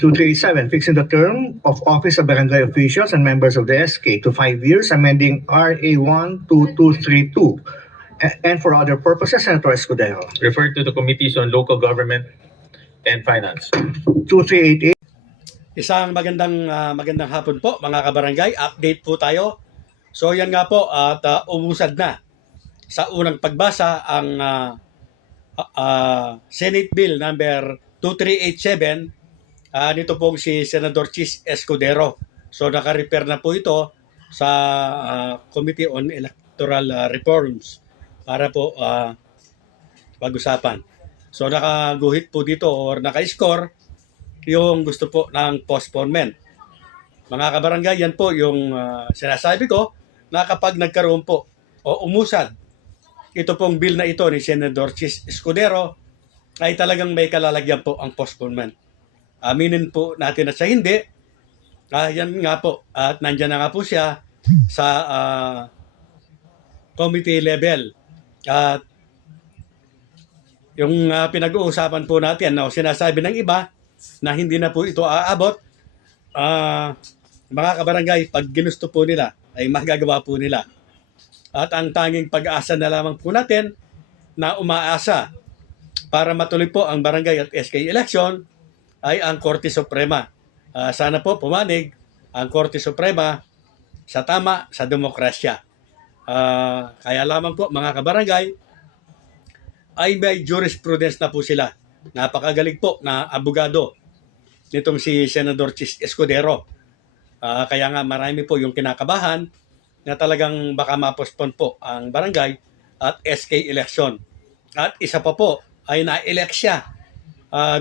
2387, fixing the term of office of barangay officials and members of the SK to 5 years, amending RA 12232, and for other purposes, Senator Escudero. Referred to the Committees on Local Government and Finance. 2388. Isang magandang hapon po mga kabarangay. Update po tayo. So yan nga po at umusad na sa unang pagbasa ang Senate Bill number 2387 nito pong si Senator Chis Escudero. So naka-repair na po ito sa Committee on Electoral Reforms para po pag-usapan. So nakaguhit po dito or naka-score yung gusto po ng postponement. Mga kabarangay, yan po yung sinasabi ko na kapag nagkaroon po o umusad ito pong bill na ito ni Senator Chis Escudero ay talagang may kalalagyan po ang postponement. Aminin po natin at sa hindi, yan nga po at nandyan na nga po siya sa committee level. At yung pinag-uusapan po natin, sinasabi ng iba na hindi na po ito aabot, mga kabarangay, pag ginusto po nila ay magagawa po nila. At ang tanging pag-asa na lamang po natin na umaasa para matuloy po ang barangay at SK election ay ang Korte Suprema. Sana po pumanig ang Korte Suprema sa tama sa demokrasya. Kaya lamang po mga kabarangay ay may jurisprudence na po sila. Napakagaling po na abogado nitong si Senator Chis Escudero. Kaya nga marami po yung kinakabahan na talagang baka ma-postpone po ang barangay at SK election. At isa pa po ay na-elect siya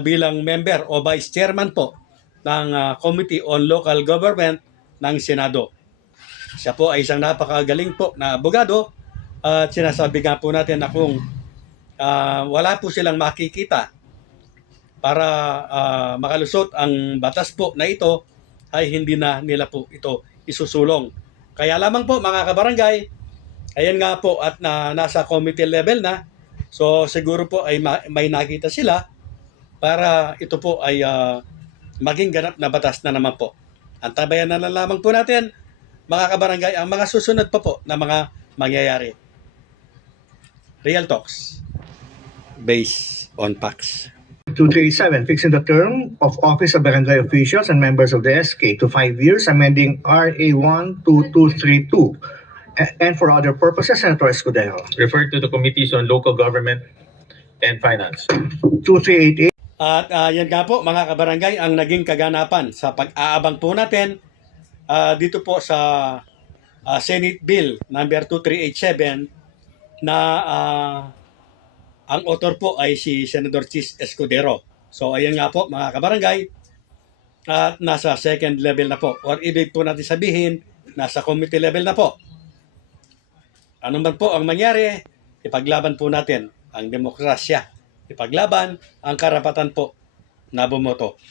bilang member o vice chairman po ng Committee on Local Government ng Senado. Siya po ay isang napakagaling po na abogado at sinasabi nga po natin na kung wala po silang makikita para makalusot ang batas po na ito ay hindi na nila po ito isusulong. Kaya lamang po mga kabarangay, ayan nga po at nasa committee level na, so siguro po ay may nakita sila para ito po ay maging ganap na batas na naman po. Antabayan na lang lamang po natin mga kabarangay ang mga susunod pa po na mga mangyayari. Real Talks based on facts. 2387, fixing the term of office of barangay officials and members of the SK to 5 years, amending RA 12232, and for other purposes, Senator Escudero. Referred to the Committees on Local Government and Finance. 2388. At yan nga po mga kabarangay ang naging kaganapan sa pag-aabang po natin dito po sa Senate Bill number 2387 na ang author po ay si Senator Chis Escudero. So ayan nga po mga kabarangay at nasa second level na po or ibig po natin sabihin nasa committee level na po. Ano man po ang mangyari, ipaglaban po natin ang demokrasya. Ipaglaban ang karapatan po na bumoto.